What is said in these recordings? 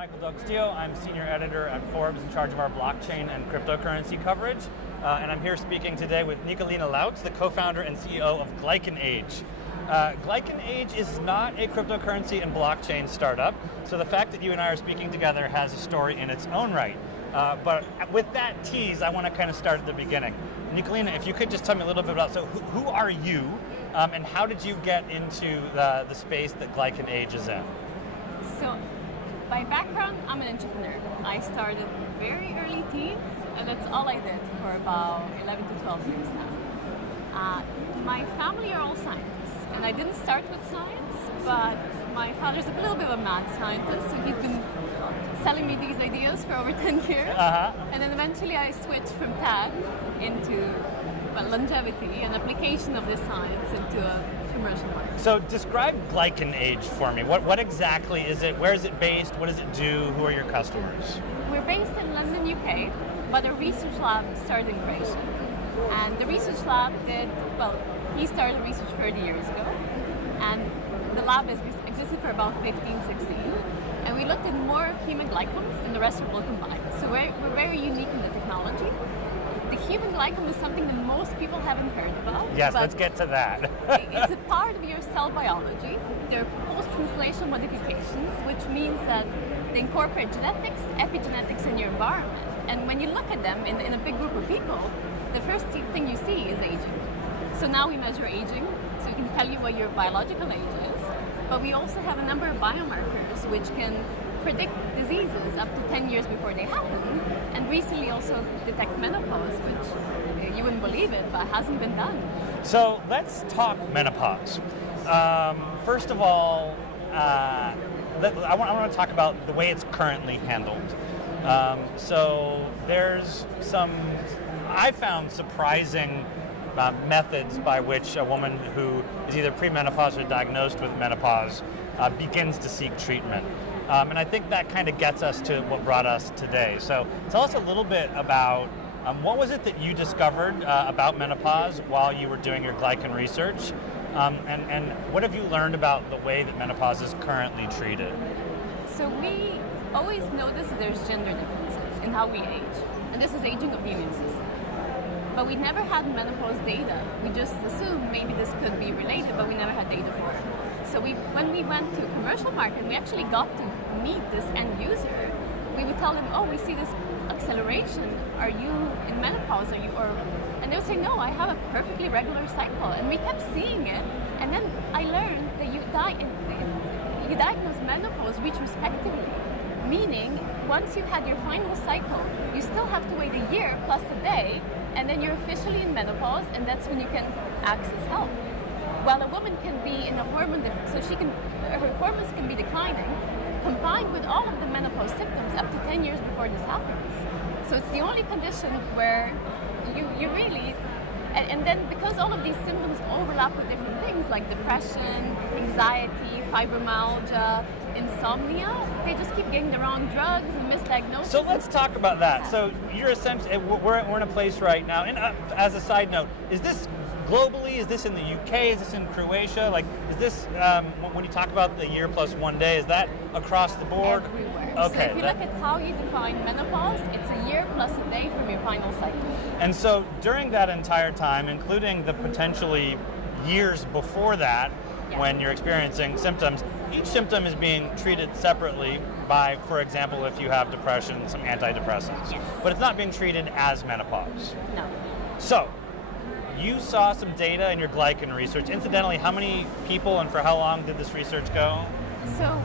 Michael del Castillo. I'm senior editor at Forbes in charge of our blockchain and cryptocurrency coverage. And I'm here speaking today with Nikolina Lauc, the co-founder and CEO of GlycanAge. GlycanAge is not a cryptocurrency and blockchain startup, so the fact that you and I are speaking together has a story in its own right. But with that tease, I want to kind of start at the beginning. Nikolina, if you could just tell me a little bit about, so who are you, and how did you get into the space that GlycanAge is in? So, by background, I'm an entrepreneur. I started very early teens, and that's all I did for about 11 to 12 years now. My family are all scientists, and I didn't start with science, but my father's a little bit of a mad scientist, so he's been selling me these ideas for over 10 years. And then eventually I switched from tech into longevity and application of this science into a commercial market. So describe GlycanAge for me. What exactly is it? Where is it based? What does it do? Who are your customers? We're based in London, UK, but our research lab started in Croatia. And the research lab he started research 30 years ago. And the lab has existed for about 15, 16. And we looked at more human glycans than the rest of the world combined. So we're very unique in the technology. The human glycan is something that most people haven't heard about. Yes, let's get to that. It's a part of your cell biology. They're post-translational modifications, which means that they incorporate genetics, epigenetics in your environment. And when you look at them in a big group of people, the first thing you see is aging. So now we measure aging, so we can tell you what your biological age is. But we also have a number of biomarkers which can predict diseases up to 10 years before they happen, and recently also detect menopause, which you wouldn't believe it, but hasn't been done. So let's talk menopause. First of all, I want to talk about the way it's currently handled. So there's I found surprising methods by which a woman who is either premenopause or diagnosed with menopause begins to seek treatment. And I think that kind of gets us to what brought us today. So tell us a little bit about what was it that you discovered about menopause while you were doing your glycan research, and what have you learned about the way that menopause is currently treated? So we always notice that there's gender differences in how we age, and this is aging of the immune system. But we never had menopause data. We just assumed maybe this could be related, but we never had data for it. So when we went to a commercial market, we actually got to meet this end user. We would tell them, oh, we see this acceleration. Are you in menopause? And they would say, no, I have a perfectly regular cycle. And we kept seeing it. And then I learned that you diagnose menopause retrospectively. Meaning, once you've had your final cycle, you still have to wait a year plus a day, and then you're officially in menopause, and that's when you can access help. While a woman can be in a hormone difference, so her hormones can be declining, combined with all of the menopause symptoms up to 10 years before this happens. So it's the only condition where you really, and then because all of these symptoms overlap with different things like depression, anxiety, fibromyalgia, insomnia, they just keep getting the wrong drugs and misdiagnosis. So let's talk about that. So you're essentially, we're in a place right now, and as a side note, is this globally? Is this in the UK? Is this in Croatia? Like, is this, when you talk about the year plus 1 day, is that across the board? Everywhere. Okay. So if you look at how you define menopause, it's a year plus a day from your final cycle. And so during that entire time, including the potentially years before that, when you're experiencing symptoms, each symptom is being treated separately by, for example, if you have depression, some antidepressants. Yes. But it's not being treated as menopause. No. So, you saw some data in your glycan research. Incidentally, how many people and for how long did this research go? So,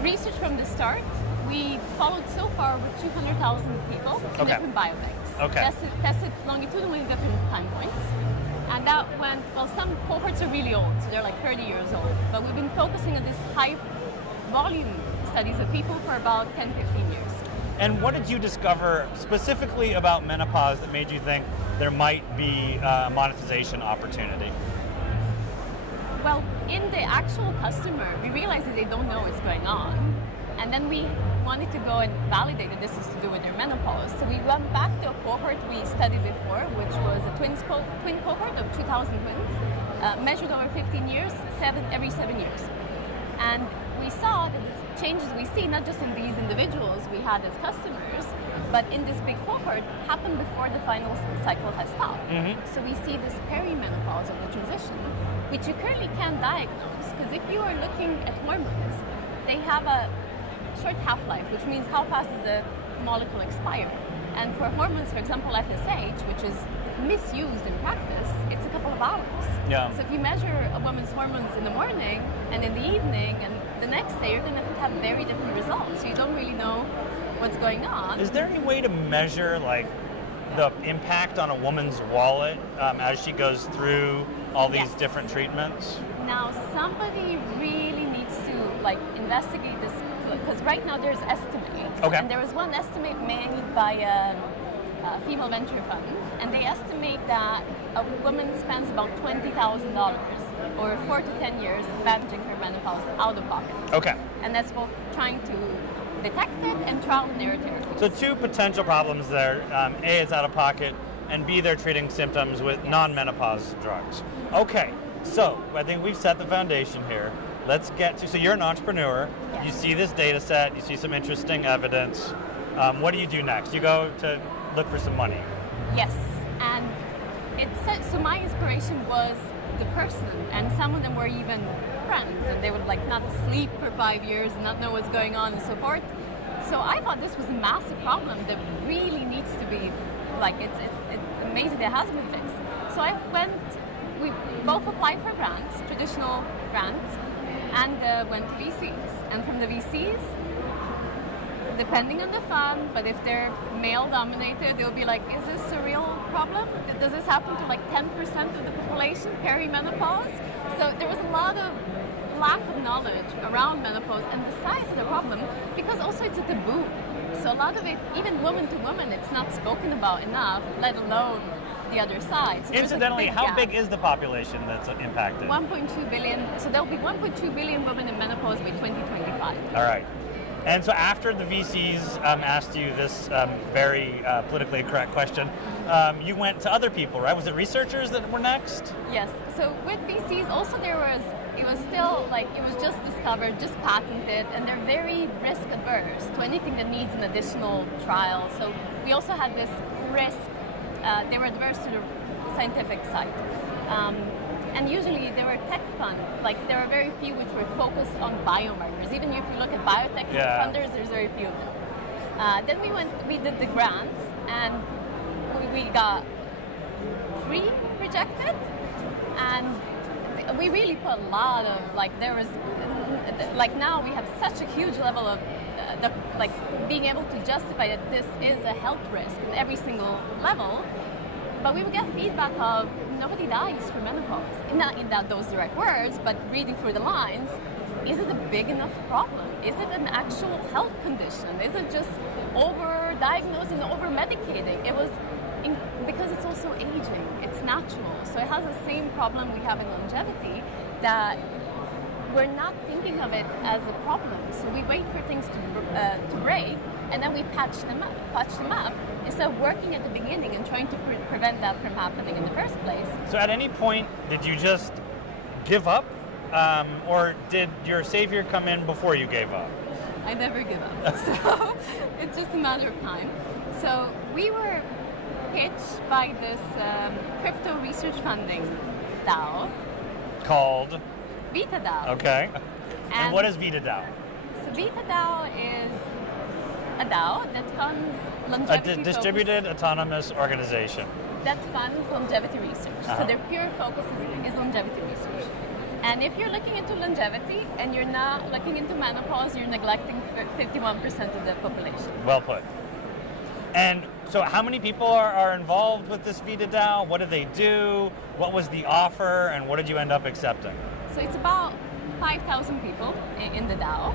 research from the start, we followed so far over 200,000 people in different biobanks. Okay. Tested longitudinally different time points. And that went, some cohorts are really old, so they're like 30 years old. But we've been focusing on this high volume studies of people for about 10, 15 years. And what did you discover specifically about menopause that made you think there might be a monetization opportunity? Well, in the actual customer, we realized that they don't know what's going on. And then we wanted to go and validate that this is to do with their menopause. So we went back to a cohort we studied before, which was a twin cohort of 2,000 twins, measured over 15 years, every 7 years. And we saw that the changes we see, not just in these individuals we had as customers, but in this big cohort, happen before the final cycle has stopped. So we see this perimenopause or the transition, which you currently can't diagnose, because if you are looking at hormones, they have a short half-life, which means how fast does the molecule expire. And for hormones, for example, FSH, which is misused in practice, it's a couple of hours. Yeah. So if you measure a woman's hormones in the morning and in the evening and the next day, you're going to have very different results. So you don't really know what's going on. Is there any way to measure like the impact on a woman's wallet as she goes through all these different treatments? Now, somebody really needs to like investigate this, because right now there's estimates. Okay. And there was one estimate made by a female venture fund, and they estimate that a woman spends about $20,000 or 4 to 10 years managing her menopause out of pocket. Okay. And that's both trying to detect it and trial and error therapies. So two potential problems there. A, it's out of pocket, and B, they're treating symptoms with non-menopause drugs. Okay, so I think we've set the foundation here. Let's get to, so you're an entrepreneur, Yes. You see this data set, you see some interesting evidence. What do you do next? You go to look for some money. Yes, and so my inspiration was the person, and some of them were even friends, and they would like not sleep for 5 years and not know what's going on and so forth. So I thought this was a massive problem that really needs to be, like, it's amazing that it hasn't been fixed. So we both applied for grants, traditional grants, and went to VCs. And from the VCs, depending on the fund, but if they're male-dominated, they'll be like, is this a real problem? Does this happen to like 10% of the population, perimenopause? So there was a lot of lack of knowledge around menopause and the size of the problem, because also it's a taboo. So a lot of it, even woman to woman, it's not spoken about enough, let alone the other side. So incidentally, how big is the population that's impacted? 1.2 billion. So there'll be 1.2 billion women in menopause by 2025. All right. And so after the VCs asked you this very politically correct question, you went to other people, right? Was it researchers that were next? Yes. So with VCs, also it was still like, it was just discovered, just patented, and they're very risk adverse to anything that needs an additional trial. So we also had this risk, they were adverse to the scientific side. And usually they were tech funds. Like there are very few which were focused on biomarkers. Even if you look at biotech funders, there's very few of them. Then we did the grants, and we got 3 rejected, and we really put a lot of, like, there was, like, now we have such a huge level of being able to justify that this is a health risk at every single level. But we would get feedback of, nobody dies from menopause. Not in those direct words, but reading through the lines, is it a big enough problem? Is it an actual health condition? Is it just over-diagnosed and over-medicating? It was, because it's also aging, it's natural. So it has the same problem we have in longevity, that we're not thinking of it as a problem. So we wait for things to break, and then we patch them up, instead of working at the beginning and trying to prevent that from happening in the first place. So at any point, did you just give up? Or did your savior come in before you gave up? I never give up. So it's just a matter of time. So we were pitched by this crypto research funding DAO. Called? VitaDAO. Okay. And what is VitaDAO? So VitaDAO is a DAO that funds longevity. A distributed autonomous organization. That funds longevity research. So their pure focus is longevity research. And if you're looking into longevity and you're not looking into menopause, you're neglecting 51% of the population. Well put. And so how many people are involved with this VitaDAO? What do they do? What was the offer, and what did you end up accepting? So it's about 5,000 people in the DAO.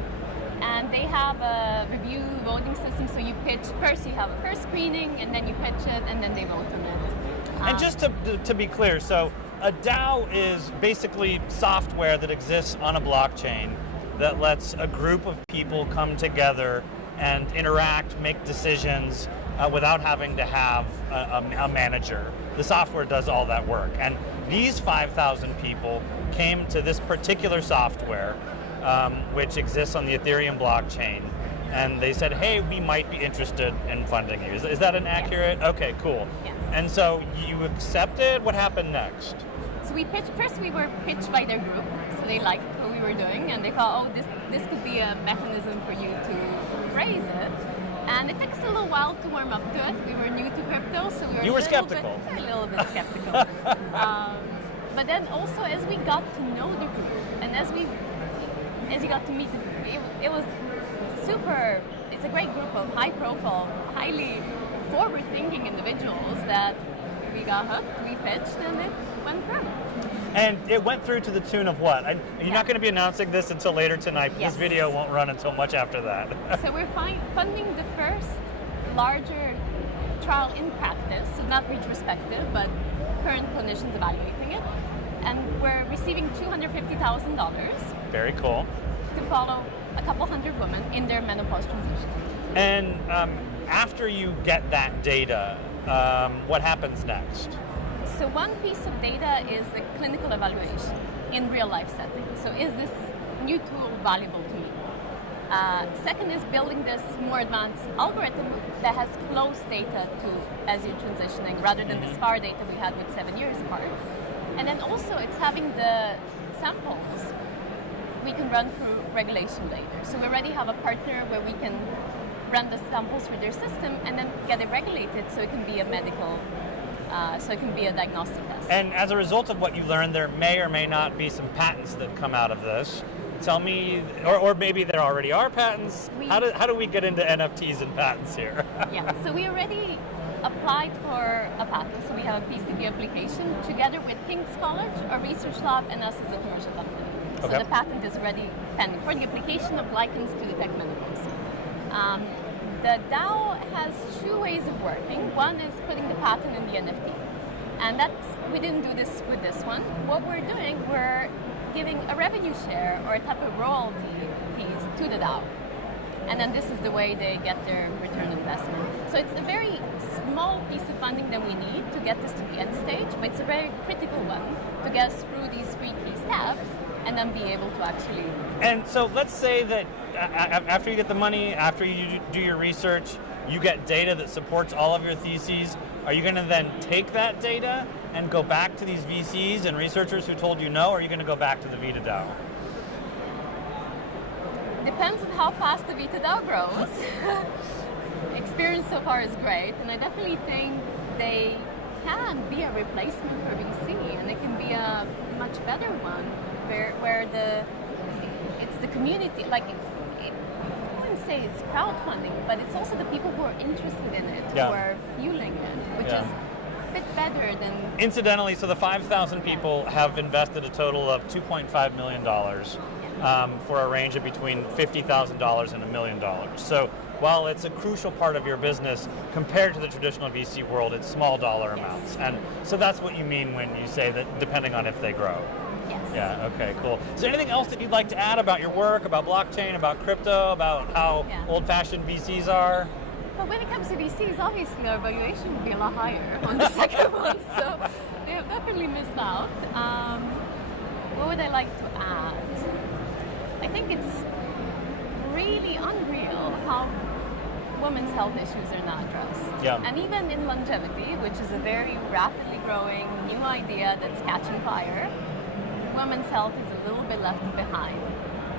And they have a review voting system, so you pitch first, you have a first screening, and then you pitch it, and then they vote on it. And just to be clear, so a DAO is basically software that exists on a blockchain that lets a group of people come together and interact, make decisions without having to have a manager. The software does all that work. And these 5,000 people came to this particular software which exists on the Ethereum blockchain. And they said, hey, we might be interested in funding you. Is that an accurate? Yes. Okay, cool. Yes. And so you accepted. What happened next? So we pitched, first we were pitched by their group, so they liked what we were doing, and they thought, oh, this could be a mechanism for you to raise it. And it took us a little while to warm up to it. We were new to crypto, so we were skeptical. A little bit skeptical. But then also as we got to know the group, and as you got to meet the group, it was super. It's a great group of high profile, highly forward-thinking individuals that we got hooked, we pitched, and it went through. And it went through to the tune of what? You're not going to be announcing this until later tonight. Yes. This video won't run until much after that. So we're funding the first larger trial in practice, so not retrospective, but current clinicians evaluating it. And we're receiving $250,000. Very cool. To follow a couple hundred women in their menopause transition. And after you get that data, what happens next? So one piece of data is the clinical evaluation in real life setting. So is this new tool valuable to me? Second is building this more advanced algorithm that has close data to as you're transitioning rather than the SPAR data we had with 7 years apart. And then also it's having the samples we can run through regulation later. So we already have a partner where we can run the samples through their system and then get it regulated so it can be a medical so it can be a diagnostic test. And as a result of what you learned, there may or may not be some patents that come out of this. Tell me, or maybe there already are patents. How do we get into NFTs and patents here? Yeah, so we already applied for a patent, so we have a PCT application together with King's College, a research lab, and us as a commercial company. So the patent is already pending for the application of glycans to detect menopause. The DAO has two ways of working. One is putting the patent in the NFT. And we didn't do this with this one. What we're doing, we're giving a revenue share or a type of royalty fees to the DAO. And then this is the way they get their return on investment. So it's a very small piece of funding that we need to get this to the end stage, but it's a very critical one to get us through these 3 key steps and then be able to actually... And so let's say that after you get the money, after you do your research, you get data that supports all of your theses. Are you going to then take that data and go back to these VCs and researchers who told you no, or are you going to go back to the VitaDAO? Depends on how fast the VitaDAO grows. Experience so far is great, and I definitely think they can be a replacement for VC, and it can be a much better one where it's the community, like I wouldn't say it's crowdfunding, but it's also the people who are interested in it who are fueling it, which is a bit better than... Incidentally, so the 5,000 people have invested a total of $2.5 million for a range of between $50,000 and $1 million. So while it's a crucial part of your business, compared to the traditional VC world, it's small dollar amounts. And so that's what you mean when you say that depending on if they grow. Yes. Yeah, okay, cool. Is there anything else that you'd like to add about your work, about blockchain, about crypto, about how old-fashioned VCs are? Well, when it comes to VCs, obviously our valuation would be a lot higher on the second one, so they have definitely missed out. What would I like to add? I think it's really unreal how women's health issues are not addressed. Yeah. And even in longevity, which is a very rapidly growing new idea that's catching fire, women's health is a little bit left behind.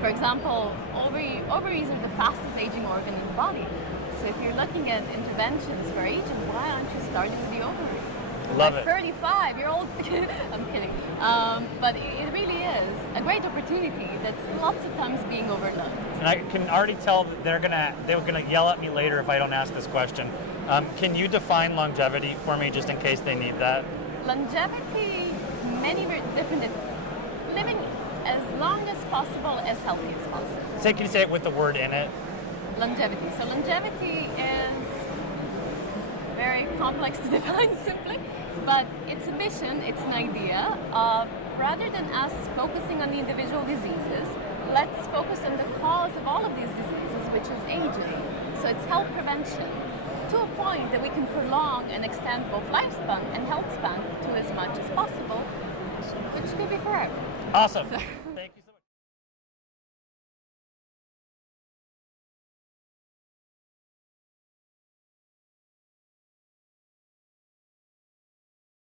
For example, ovaries are the fastest aging organ in the body. So if you're looking at interventions for aging, why aren't you starting with the ovary? Love it. 35-year-old, I'm kidding. But it really is a great opportunity that's lots of times being overlooked. And I can already tell that they're gonna yell at me later if I don't ask this question. Can you define longevity for me, just in case they need that? Longevity, many different, living as long as possible, as healthy as possible. Can you say it with the word in it? Longevity. So longevity is very complex to define simply, but it's a mission, it's an idea of, rather than us focusing on the individual diseases, let's focus on the cause of all of these diseases, which is aging. So it's health prevention, to a point that we can prolong and extend both lifespan and health span to as much as possible, which could be forever. Awesome. So.